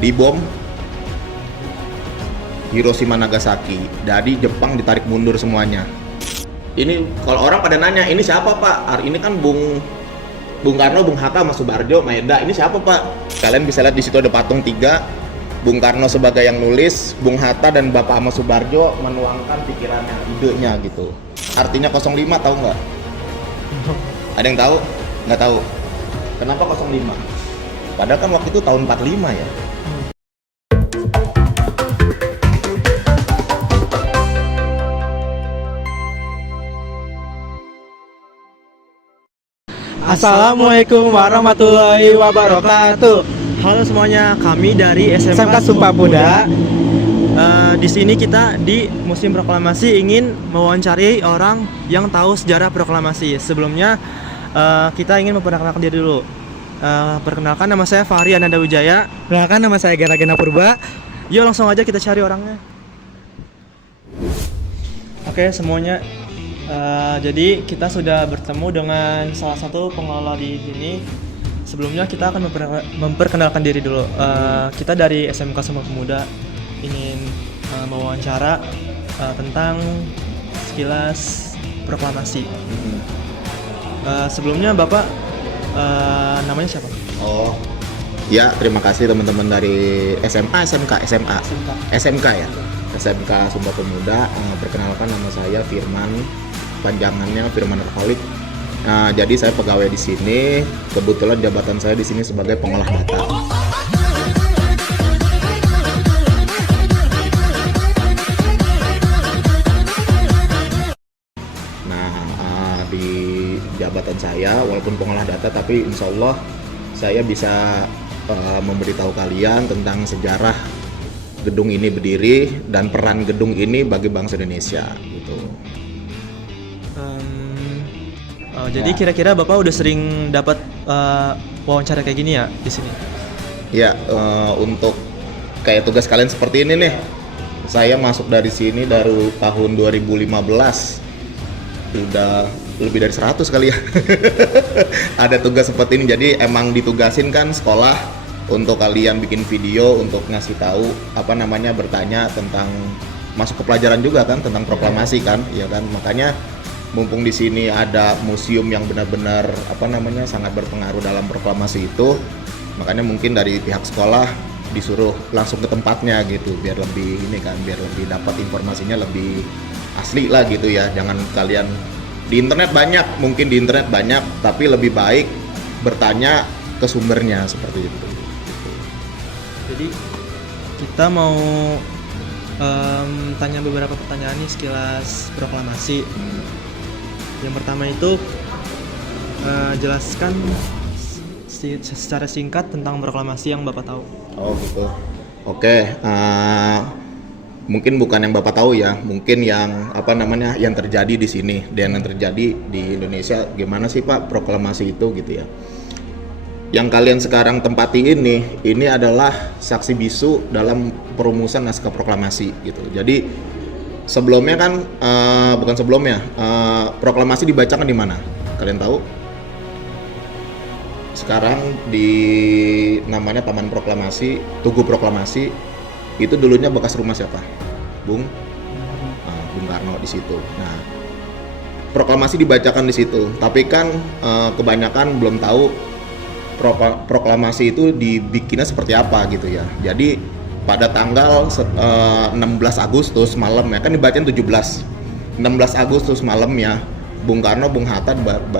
dibom Hiroshima Nagasaki. Jadi Jepang ditarik mundur semuanya. Ini kalau orang pada nanya, ini siapa Pak? Ini kan Bung Karno, Bung Hatta, Mas Subarjo, Maeda. Ini siapa Pak? Kalian bisa lihat di situ ada patung 3. Bung Karno sebagai yang nulis, Bung Hatta dan Bapak Ahmad Subarjo menuangkan pikirannya, idenya gitu. Artinya 05 tahu nggak? Ada yang tahu? Nggak tahu. Kenapa 05? Padahal kan waktu itu tahun 45 ya. Assalamualaikum warahmatullahi wabarakatuh. Halo semuanya, kami dari SMK Sumpah Pemuda. Di sini kita di Museum Proklamasi ingin mewawancari orang yang tahu sejarah proklamasi. Sebelumnya kita ingin memperkenalkan diri dulu. Perkenalkan, nama saya Fahri Ananda Wijaya. Perkenalkan, nama saya Garagena Purba. Yuk langsung aja kita cari orangnya. Oke semuanya. Jadi kita sudah bertemu dengan salah satu pengelola di sini. Sebelumnya kita akan memperkenalkan diri dulu. Kita dari SMK Sumpah Pemuda ingin mewawancara tentang sekilas proklamasi. Sebelumnya Bapak namanya siapa? Oh, ya terima kasih teman-teman dari SMK ya. SMK Sumpah Pemuda. Perkenalkan, nama saya Firman. Panjangannya Firman Khalid. Nah, jadi saya pegawai di sini. Kebetulan jabatan saya di sini sebagai pengolah data. Nah, di jabatan saya walaupun pengolah data, tapi insya Allah saya bisa memberitahu kalian tentang sejarah gedung ini berdiri dan peran gedung ini bagi bangsa Indonesia gitu. Jadi kira-kira Bapak udah sering dapat wawancara kayak gini ya di sini? Ya, untuk kayak tugas kalian seperti ini nih. Saya masuk dari sini dari tahun 2015. Udah lebih dari 100 kali ya. Ada tugas seperti ini. Jadi emang ditugasin kan sekolah untuk kalian bikin video untuk ngasih tahu bertanya tentang masuk ke pelajaran juga kan tentang proklamasi kan, ya kan. Makanya mumpung di sini ada museum yang benar-benar sangat berpengaruh dalam proklamasi itu, makanya mungkin dari pihak sekolah disuruh langsung ke tempatnya gitu biar lebih dapat informasinya lebih asli lah gitu ya. Jangan kalian di internet banyak, tapi lebih baik bertanya ke sumbernya seperti itu. Jadi kita mau tanya beberapa pertanyaan nih sekilas proklamasi. Yang pertama itu jelaskan secara singkat tentang proklamasi yang Bapak tahu. Oh gitu. Oke, mungkin bukan yang Bapak tahu ya, mungkin yang yang terjadi di sini dan yang terjadi di Indonesia. Gimana sih Pak proklamasi itu gitu ya? Yang kalian sekarang tempati ini adalah saksi bisu dalam perumusan naskah proklamasi gitu. Jadi sebelumnya kan proklamasi dibacakan di mana? Kalian tahu? Sekarang di namanya Taman Proklamasi, Tugu Proklamasi. Itu dulunya bekas rumah siapa? Bung Karno di situ. Nah, proklamasi dibacakan di situ. Tapi kan kebanyakan belum tahu proklamasi itu dibikinnya seperti apa gitu ya. Jadi pada tanggal 16 Agustus malam ya, kan dibacain 16 Agustus malam ya, Bung Karno, Bung Hatta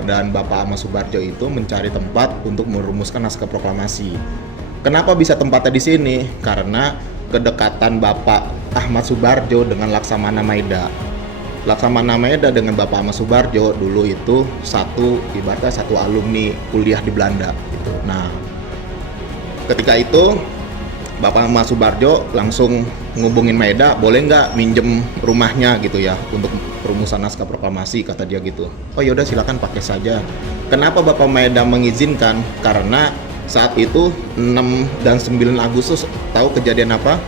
dan Bapak Ahmad Subarjo itu mencari tempat untuk merumuskan naskah proklamasi. Kenapa bisa tempatnya di sini? Karena kedekatan Bapak Ahmad Subarjo dengan Laksamana Maeda. Laksamana Maeda dengan Bapak Ahmad Subarjo dulu itu ibaratnya satu alumni kuliah di Belanda gitu. Nah, ketika itu Bapak Ahmad Subarjo langsung ngubungin Maeda, boleh nggak minjem rumahnya gitu ya untuk perumusan naskah proklamasi, kata dia gitu. Oh yaudah silakan pakai saja. Kenapa Bapak Maeda mengizinkan? Karena saat itu 6 dan 9 Agustus tahu kejadian apa?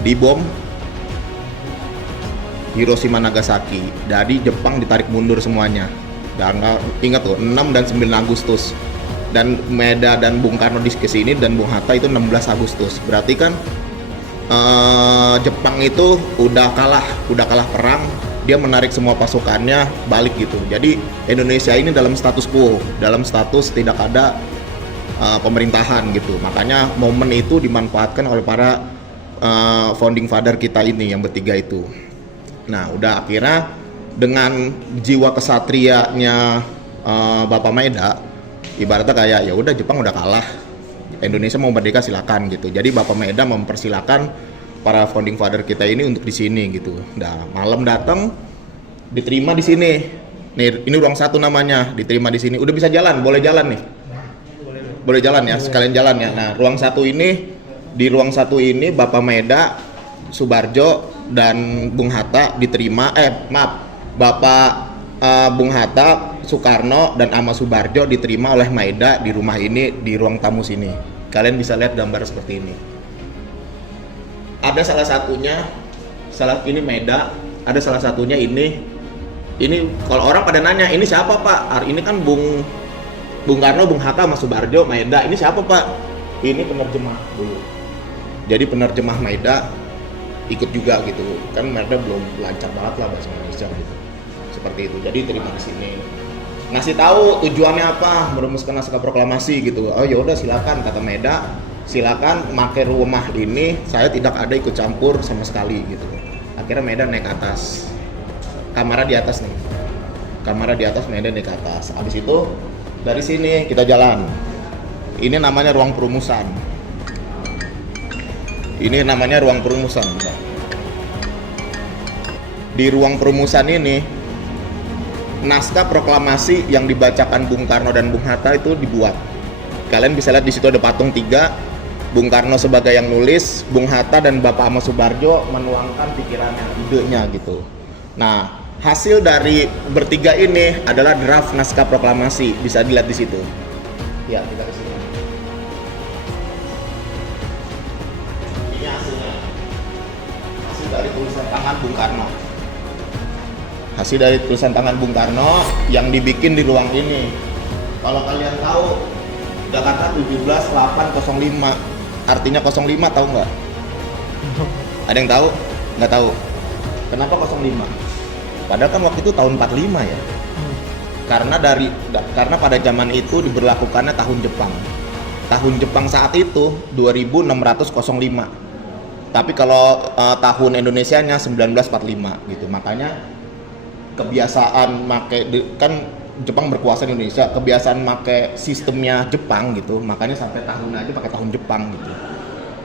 Dibom Hiroshima Nagasaki. Jadi Jepang ditarik mundur semuanya. Dan ingat tuh 6 dan 9 Agustus. Dan Maeda dan Bung Karno di kesini dan Bung Hatta itu 16 Agustus. Berarti kan Jepang itu udah kalah perang, dia menarik semua pasukannya balik gitu. Jadi Indonesia ini dalam status quo, dalam status tidak ada pemerintahan gitu. Makanya momen itu dimanfaatkan oleh para founding father kita ini yang bertiga itu. Nah, udah akhirnya dengan jiwa kesatrianya Bapak Maeda, ibaratnya kayak ya udah Jepang udah kalah, Indonesia mau merdeka silakan gitu. Jadi Bapak Maeda mempersilakan para founding father kita ini untuk di sini gitu. Nah, malam datang diterima di sini. Nih, ini ruang 1 namanya, diterima di sini. Udah bisa jalan, boleh jalan nih. Boleh jalan ya, sekalian jalan ya. Nah, ruang 1 ini, di ruang 1 ini Bapak Maeda, Subarjo dan Bung Hatta diterima. Bapak Bung Hatta, Soekarno dan Ama Subarjo diterima oleh Maeda di rumah ini, di ruang tamu sini. Kalian bisa lihat gambar seperti ini. Ada salah satunya, ini Maeda, ada salah satunya ini kalau orang pada nanya, ini siapa Pak? Ini kan Bung Karno, Bung Hatta, sama Subarjo, Maeda. Ini siapa Pak? Ini penerjemah dulu. Jadi penerjemah Maeda ikut juga gitu. Kan Maeda belum lancar banget lah bahasa Indonesia gitu. Seperti itu. Jadi terima di sini. Ngasih tahu tujuannya apa, merumuskan naskah proklamasi gitu. Oh ya udah silakan, kata Maeda, silakan pakai rumah ini, saya tidak ada ikut campur sama sekali gitu. Akhirnya Maeda naik ke atas, kamarnya di atas nih, kamarnya di atas, Maeda naik ke atas. Habis itu dari sini kita jalan. Ini namanya ruang perumusan. Ini namanya ruang perumusan. Di ruang perumusan ini naskah proklamasi yang dibacakan Bung Karno dan Bung Hatta itu dibuat. Kalian bisa lihat di situ ada patung 3. Bung Karno sebagai yang nulis, Bung Hatta dan Bapak Ama Subarjo menuangkan pikirannya, idenya gitu. Nah, hasil dari bertiga ini adalah draft naskah proklamasi, bisa dilihat di situ. Ya, kita ke sini. Ini hasilnya. Hasil dari tulisan tangan Bung Karno. Hasil dari tulisan tangan Bung Karno yang dibikin di ruang ini. Kalau kalian tahu Jakarta 17.805 artinya 05 tahu nggak? Ada yang tahu? Nggak tahu. Kenapa 05? Padahal kan waktu itu tahun 45 ya. Karena pada zaman itu diberlakukannya tahun Jepang. Tahun Jepang saat itu 2605. Tapi kalau tahun Indonesianya 1945 gitu. Makanya kebiasaan kan Jepang berkuasa di Indonesia, kebiasaan make sistemnya Jepang gitu, makanya sampai tahun aja pakai tahun Jepang gitu.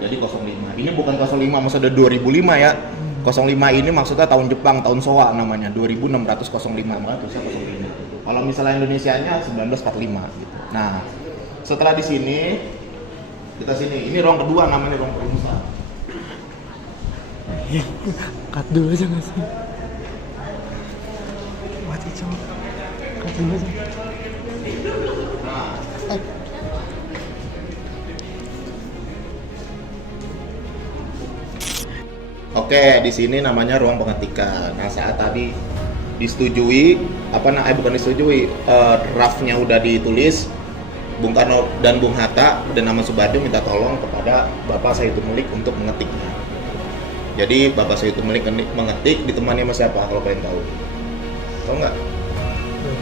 Jadi 05. Ini bukan 05 maksudnya 2005 ya. 05 ini maksudnya tahun Jepang, tahun Showa namanya, 2605, makanya tulisnya 05 gitu. Kalau misalnya Indonesianya 1945 gitu. Nah, setelah di sini kita sini, ini ruang kedua namanya ruang perumusan. Cut dulu aja nggak sih? Mati coba. Cut dulu aja. Nah, oke, di sini namanya ruang pengetikan. Nah, saat tadi disetujui, bukan disetujui, draftnya udah ditulis, Bung Karno dan Bung Hatta dan Ama Subarjo minta tolong kepada Bapak Sayyidul Melik untuk mengetiknya. Jadi Bapak Sayyidul Melik mengetik, ditemani sama siapa kalau kalian tahu? Tahu nggak?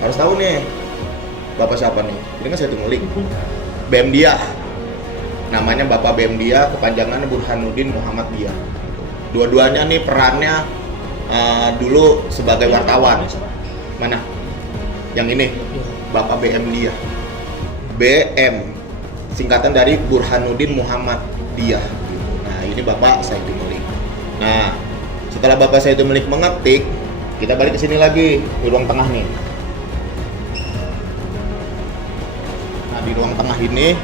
Harus tahu nih. Bapak siapa nih? Ini kan Sayyidul Melik. BM Diah. Namanya Bapak BM Diah, kepanjangannya Burhanuddin Muhammad Diah. Dua-duanya nih perannya dulu sebagai wartawan. Mana? Yang ini, Bapak BM Diah. BM singkatan dari Burhanuddin Muhammad Diah. Nah, ini Bapak Sayyidul Melik. Nah, setelah Bapak Sayyidul Melik mengetik, kita balik ke sini lagi di ruang tengah nih. Nah, di ruang tengah ini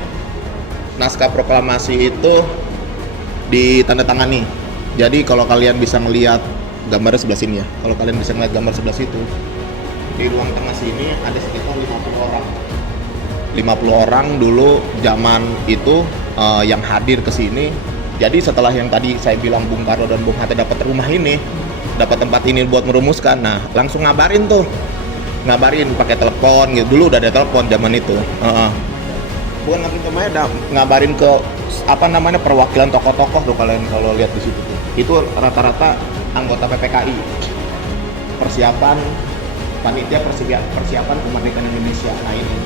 naskah proklamasi itu ditandatangani. Jadi kalau kalian bisa melihat gambar sebelah sini ya. Kalau kalian bisa melihat gambar sebelah situ, di ruang tengah sini ada sekitar 50 orang. 50 orang dulu zaman itu yang hadir ke sini. Jadi setelah yang tadi saya bilang Bung Karno dan Bung Hatta dapat rumah ini, dapat tempat ini buat merumuskan. Nah, langsung ngabarin pakai telepon gitu. Dulu udah ada telepon zaman itu. bukan ngabarin ke Maya, ngabarin ke apa namanya perwakilan tokoh-tokoh tuh kalian kalau lihat di situ tuh. Itu rata-rata anggota PPKI. Persiapan panitia persiapan kemerdekaan Indonesia. Nah ini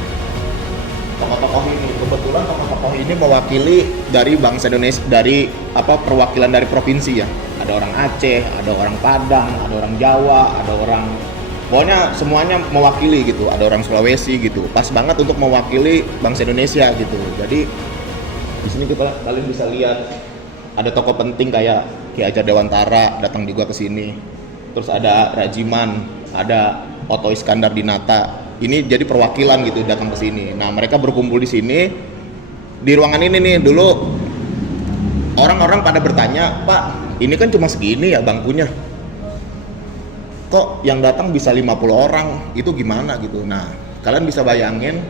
tokoh-tokoh ini kebetulan tokoh-tokoh ini mewakili dari bangsa Indonesia, dari apa perwakilan dari provinsi ya. Ada orang Aceh, ada orang Padang, ada orang Jawa, ada orang pokoknya semuanya mewakili gitu. Ada orang Sulawesi gitu. Pas banget untuk mewakili bangsa Indonesia gitu. Jadi di sini kalian bisa lihat ada tokoh penting kayak Ki Hajar Dewantara datang juga ke sini. Terus ada Rajiman, ada Oto Iskandar Dinata. Ini jadi perwakilan gitu datang ke sini. Nah, mereka berkumpul di sini di ruangan ini nih. Dulu orang-orang pada bertanya, "Pak, ini kan cuma segini ya bangkunya. Kok yang datang bisa 50 orang? Itu gimana gitu?" Nah, kalian bisa bayangin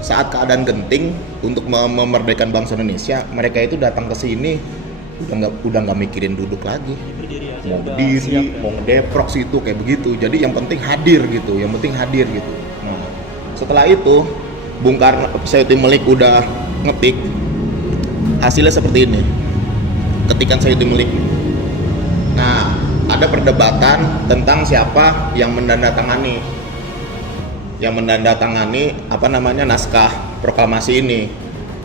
saat keadaan genting untuk memerdekakan bangsa Indonesia, mereka itu datang ke sini udah nggak mikirin duduk lagi. Mau berdiri, mau ngedeprok situ kayak begitu. Jadi yang penting hadir gitu, yang penting hadir gitu. Nah, setelah itu Bung Karno, Sayuti Melik udah ngetik, hasilnya seperti ini. Ketikan Sayuti Melik. Nah, ada perdebatan tentang siapa yang menandatangani apa namanya naskah proklamasi ini.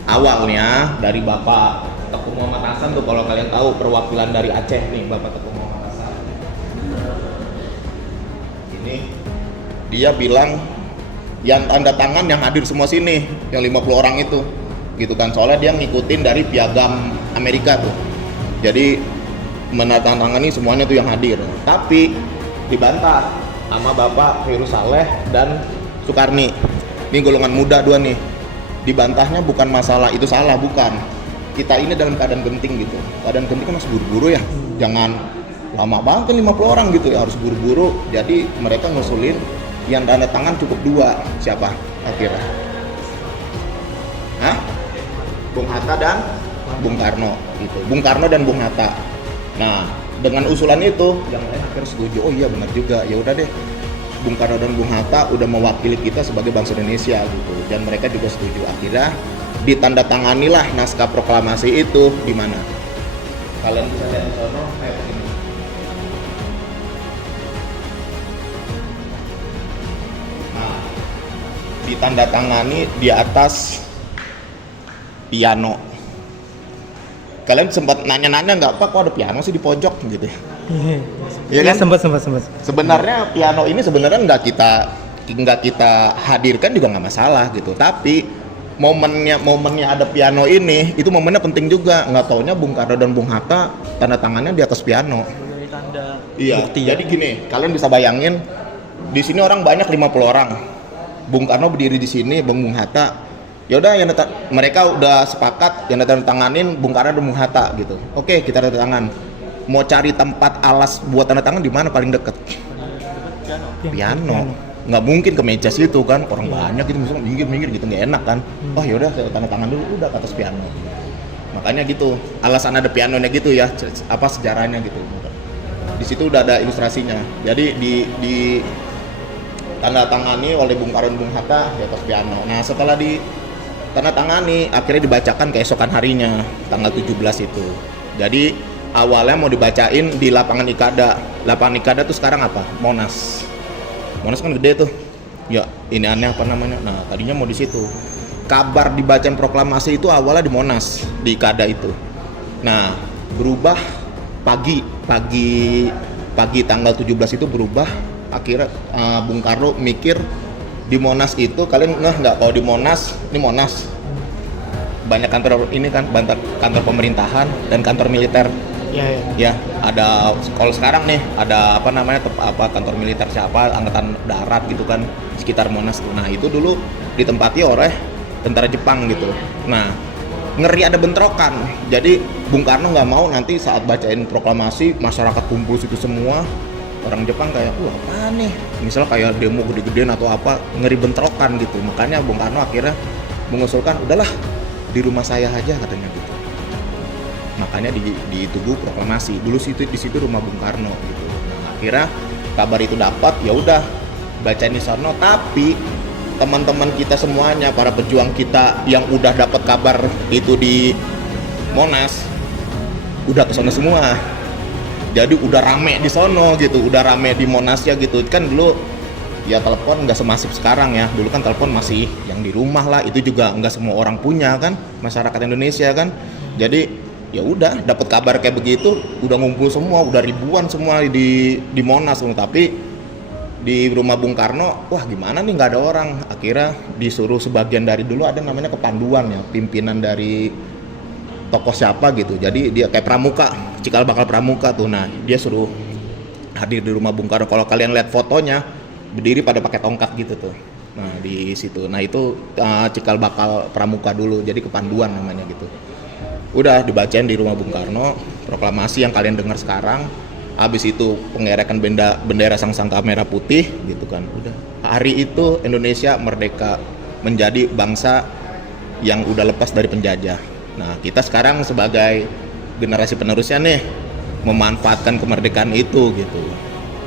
Awalnya dari Bapak Teguh Muhammad Hasan tuh, kalau kalian tahu perwakilan dari Aceh nih, Bapak Teguh Muhammad Hasan. Ini dia bilang yang tanda tangan yang hadir semua sini, yang 50 orang itu. Gitu kan, soalnya dia ngikutin dari piagam Amerika tuh. Jadi menandatangani semuanya tuh yang hadir. Tapi dibantah sama Bapak Heru Saleh dan Soekarni. Ini golongan muda dua nih. Dibantahnya bukan masalah itu salah, bukan. Kita ini dalam keadaan genting gitu. Keadaan genting kan harus buru-buru ya. Jangan lama banget kan 50 orang gitu ya, harus buru-buru. Jadi mereka ngusulin yang tanda tangan cukup 2. Siapa akhirnya? Hah? Bung Hatta dan Bung Karno gitu. Bung Karno dan Bung Hatta. Nah, dengan usulan itu yang lain akhirnya setuju. Oh iya benar juga. Ya udah deh. Bung Karno dan Bung Hatta udah mewakili kita sebagai bangsa Indonesia gitu. Dan mereka juga setuju. Akhirnya ditandatanganilah naskah proklamasi itu di mana? Kalian bisa lihat di sono kayak begini. Nah, ditandatangani di atas piano. Kalian sempat nanya-nanya nggak, Pak, kok ada piano sih di pojok gitu? Iya kan? Sempat. Sebenarnya piano ini sebenarnya nggak kita hadirkan juga nggak masalah gitu. Tapi momennya ada piano ini, itu momennya penting juga. Nggak taunya Bung Karno dan Bung Hatta tanda tangannya di atas piano. Sebagai tanda Iya. bukti. Jadi gini, kalian bisa bayangin di sini orang banyak 50 orang. Bung Karno berdiri di sini, Bung Hatta. Ya udah, mereka udah sepakat yang tanda tanganin Bung Karno dan Bung Hatta gitu. Oke, kita tanda tangan. Mau cari tempat alas buat tanda tangan di mana paling deket? Piano. Nggak mungkin ke meja situ kan, orang banyak gitu, misalnya minggir gitu, nggak enak kan. Wah yaudah saya tanda tangan dulu, udah ke atas piano. Makanya gitu, alasan ada pianonya gitu ya, apa sejarahnya gitu. Di situ udah ada ilustrasinya. Jadi di tanda tangani oleh Bung Karno dan Bung Hatta di atas piano. Nah setelah di tanda tangani, akhirnya dibacakan keesokan harinya, tanggal 17 itu. Jadi awalnya mau dibacain di lapangan Ikada. Lapangan Ikada tuh sekarang apa? Monas. Monas kan gede tuh. Ya, ini aneh apa namanya? Nah, tadinya mau di situ. Kabar dibacain proklamasi itu awalnya di Monas, di Ikada itu. Nah, berubah pagi tanggal 17 itu berubah. Akhirnya Bung Karno mikir di Monas itu, kalian nggak kalau di Monas, ini Monas banyak kantor ini kan, kantor pemerintahan dan kantor militer. Ya, ada kalau sekarang nih ada apa namanya kantor militer siapa, angkatan darat gitu kan sekitar Monas tuh. Nah itu dulu ditempati oleh tentara Jepang gitu. Nah ngeri ada bentrokan. Jadi Bung Karno nggak mau nanti saat bacain proklamasi masyarakat kumpul situ semua, orang Jepang kayak wah apa nih, misalnya kayak demo gede-gedean atau apa, ngeri bentrokan gitu. Makanya Bung Karno akhirnya mengusulkan udahlah di rumah saya aja katanya gitu. Makanya di Tugu proklamasi dulu di situ rumah Bung Karno gitu. Nah, akhirnya kabar itu dapat, ya udah bacain di sono. Tapi teman-teman kita semuanya, para pejuang kita yang udah dapat kabar itu di Monas udah ke sana semua. Jadi udah rame di sono gitu, udah rame di Monas ya gitu. Kan dulu ya telepon nggak semasif sekarang ya. Dulu kan telepon masih yang di rumah lah, itu juga nggak semua orang punya kan, masyarakat Indonesia kan. Jadi ya udah dapat kabar kayak begitu, udah ngumpul semua, udah ribuan semua di Monas. Tapi di rumah Bung Karno, wah gimana nih nggak ada orang. Akhirnya disuruh sebagian dari dulu ada namanya kepanduan ya, pimpinan dari tokoh siapa gitu. Jadi dia kayak pramuka, cikal bakal pramuka tuh. Nah dia suruh hadir di rumah Bung Karno. Kalau kalian lihat fotonya, berdiri pada pakai tongkat gitu tuh. Nah di situ, nah itu cikal bakal pramuka dulu. Jadi kepanduan namanya gitu. Udah dibacain di rumah Bung Karno, proklamasi yang kalian dengar sekarang. Habis itu pengerekan bendera sang-sangka merah putih gitu kan. Udah hari itu Indonesia merdeka, menjadi bangsa yang udah lepas dari penjajah. Nah kita sekarang sebagai generasi penerusnya nih memanfaatkan kemerdekaan itu gitu.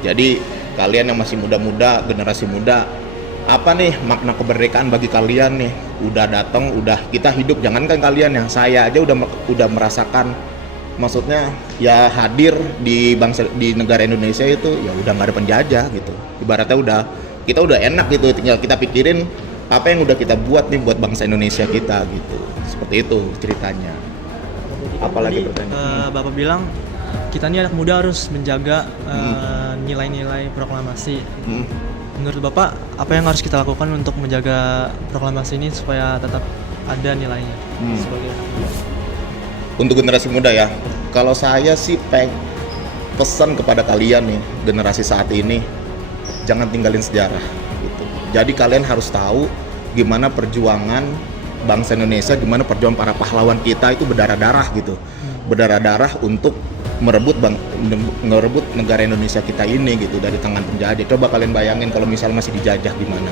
Jadi kalian yang masih muda-muda, generasi muda, apa nih makna kemerdekaan bagi kalian nih? Udah datang, udah kita hidup, jangankan kalian, yang saya aja udah merasakan. Maksudnya ya hadir di negara Indonesia itu ya udah nggak ada penjajah gitu. Ibaratnya kita udah enak gitu, tinggal kita pikirin apa yang udah kita buat nih buat bangsa Indonesia kita gitu. Seperti itu ceritanya. Apalagi pertanyaan? Bapak bilang kita nih anak muda harus menjaga nilai-nilai proklamasi. Menurut Bapak apa yang harus kita lakukan untuk menjaga proklamasi ini supaya tetap ada nilainya sebagai anak muda? Untuk generasi muda ya, kalau saya sih pesan kepada kalian nih, generasi saat ini, jangan tinggalin sejarah gitu. Jadi kalian harus tahu gimana perjuangan bangsa Indonesia, gimana perjuangan para pahlawan kita itu berdarah-darah gitu. Berdarah-darah untuk merebut negara Indonesia kita ini gitu dari tangan penjajah. Coba kalian bayangin kalau misalnya masih dijajah gimana?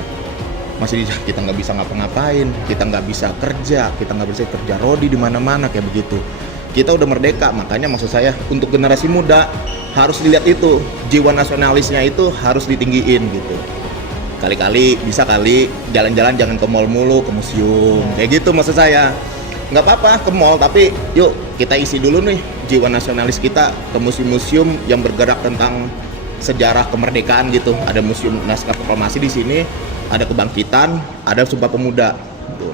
Masih dijajah, kita nggak bisa ngapa-ngapain, kita nggak bisa kerja, kita nggak bisa kerja rodi di mana-mana kayak begitu. Kita udah merdeka, makanya maksud saya untuk generasi muda harus dilihat itu, jiwa nasionalisnya itu harus ditinggiin gitu. Kali-kali bisa kali jalan-jalan jangan ke mall mulu, ke museum, kayak gitu maksud saya. Nggak apa-apa ke mall, tapi yuk kita isi dulu nih jiwa nasionalis kita ke museum-museum yang bergerak tentang sejarah kemerdekaan gitu. Ada museum naskah proklamasi di sini, ada kebangkitan, ada Sumpah Pemuda.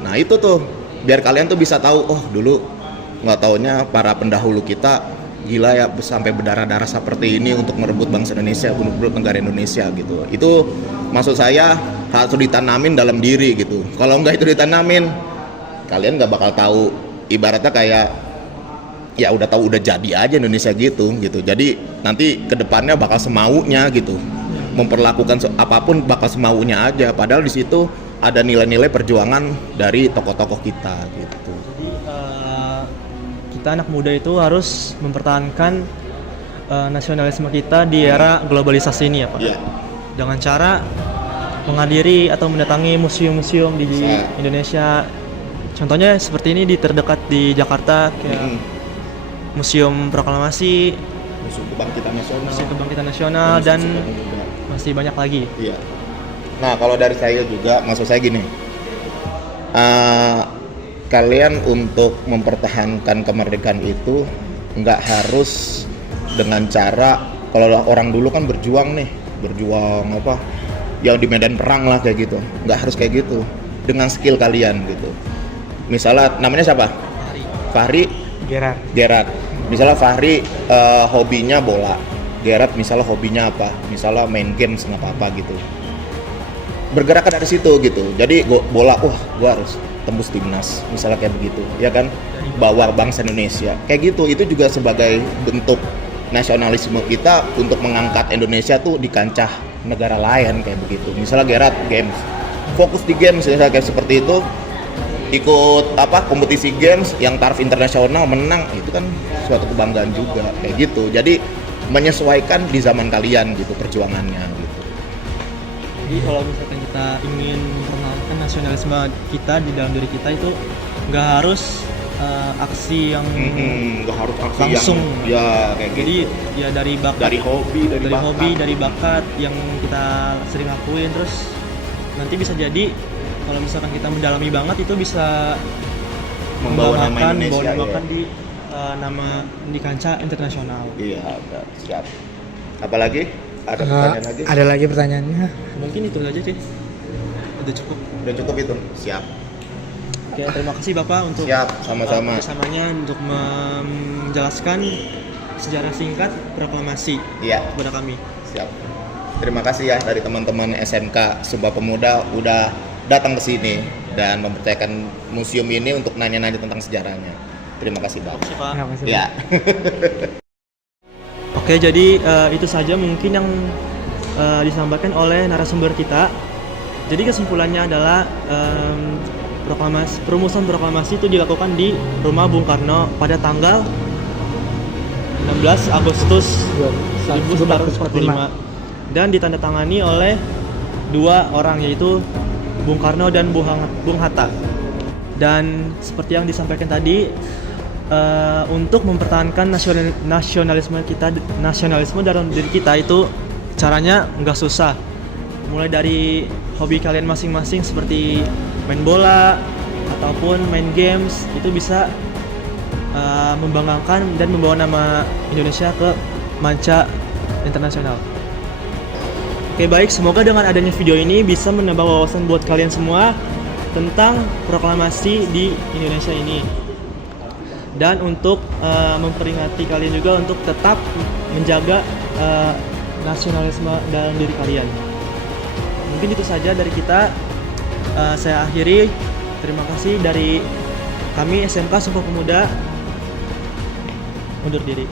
Nah itu tuh biar kalian tuh bisa tahu, oh dulu nggak taunya para pendahulu kita gila ya sampai berdarah-darah seperti ini untuk merebut bangsa Indonesia, untuk merebut negara Indonesia gitu. Itu maksud saya harus ditanamin dalam diri gitu. Kalau nggak itu ditanamin, kalian nggak bakal tahu. Ibaratnya kayak ya udah tahu udah jadi aja Indonesia gitu. Jadi nanti kedepannya bakal semaunya gitu, memperlakukan apapun bakal semaunya aja. Padahal di situ ada nilai-nilai perjuangan dari tokoh-tokoh kita gitu. Jadi kita anak muda itu harus mempertahankan nasionalisme kita di era globalisasi ini ya Pak. Iya. Dengan cara menghadiri atau mendatangi museum-museum di Indonesia. Contohnya seperti ini di terdekat di Jakarta kayak Museum Proklamasi, Museum Kebangkitan Nasional dan masih banyak lagi. Iya. Nah kalau dari saya juga maksud saya gini, kalian untuk mempertahankan kemerdekaan itu nggak harus dengan cara, kalau orang dulu kan berjuang apa yang di medan perang lah kayak gitu, nggak harus kayak gitu, dengan skill kalian gitu. Misalnya namanya siapa? Fahri Gerard. Misalnya Fahri hobinya bola, Gerard misalnya hobinya apa, misalnya main games nggak apa-apa gitu, bergerak dari situ gitu. Jadi bola, gua harus tembus timnas misalnya kayak begitu ya kan, bawa bangsa Indonesia kayak gitu. Itu juga sebagai bentuk nasionalisme kita untuk mengangkat Indonesia tuh di kancah negara lain kayak begitu. Misalnya Gerard games, fokus di games misalnya kayak seperti itu, ikut kompetisi games yang taraf internasional menang, itu kan suatu kebanggaan juga kayak gitu. Jadi menyesuaikan di zaman kalian gitu perjuangannya gitu. Jadi kalau misalkan kita ingin mempertahankan nasionalisme kita di dalam diri kita itu nggak harus aksi yang nggak harus aksi langsung yang, ya kayak jadi gitu. ya dari bakat, dari bakat yang kita sering lakuin, terus nanti bisa jadi kalau misalkan kita mendalami banget itu bisa Membawa nama membanggakan, Indonesia, membawa namakan ya. di nama di kancah internasional. Iya, udah siap. Apalagi? Ada pertanyaan lagi? Ada lagi pertanyaannya? Mungkin itu aja sih. Udah cukup. Udah cukup itu. Siap. Oke, terima kasih Bapak untuk Siap, sama-sama. kerjasamanya untuk menjelaskan sejarah singkat proklamasi Iya, kepada kami. siap. Terima kasih ya dari teman-teman SMK Sumpah Pemuda udah datang ke sini dan mempercayakan museum ini untuk nanya-nanya tentang sejarahnya. Terima kasih, Bang. Terima kasih, Pak. Terima kasih. Ya. Oke, jadi itu saja mungkin yang disampaikan oleh narasumber kita. Jadi kesimpulannya adalah perumusan proklamasi itu dilakukan di Rumah Bung Karno pada tanggal 16 Agustus 1945 dan ditandatangani oleh dua orang, yaitu Bung Karno dan Bung Hatta. Dan seperti yang disampaikan tadi, untuk mempertahankan nasionalisme dalam diri kita itu caranya nggak susah. Mulai dari hobi kalian masing-masing seperti main bola ataupun main games, itu bisa membanggakan dan membawa nama Indonesia ke manca internasional. Oke, baik, semoga dengan adanya video ini bisa menambah wawasan buat kalian semua tentang proklamasi di Indonesia ini. Dan untuk memperingati kalian juga untuk tetap menjaga nasionalisme dalam diri kalian. Mungkin itu saja dari kita. Saya akhiri. Terima kasih dari kami SMK Sumpah Pemuda. Undur diri.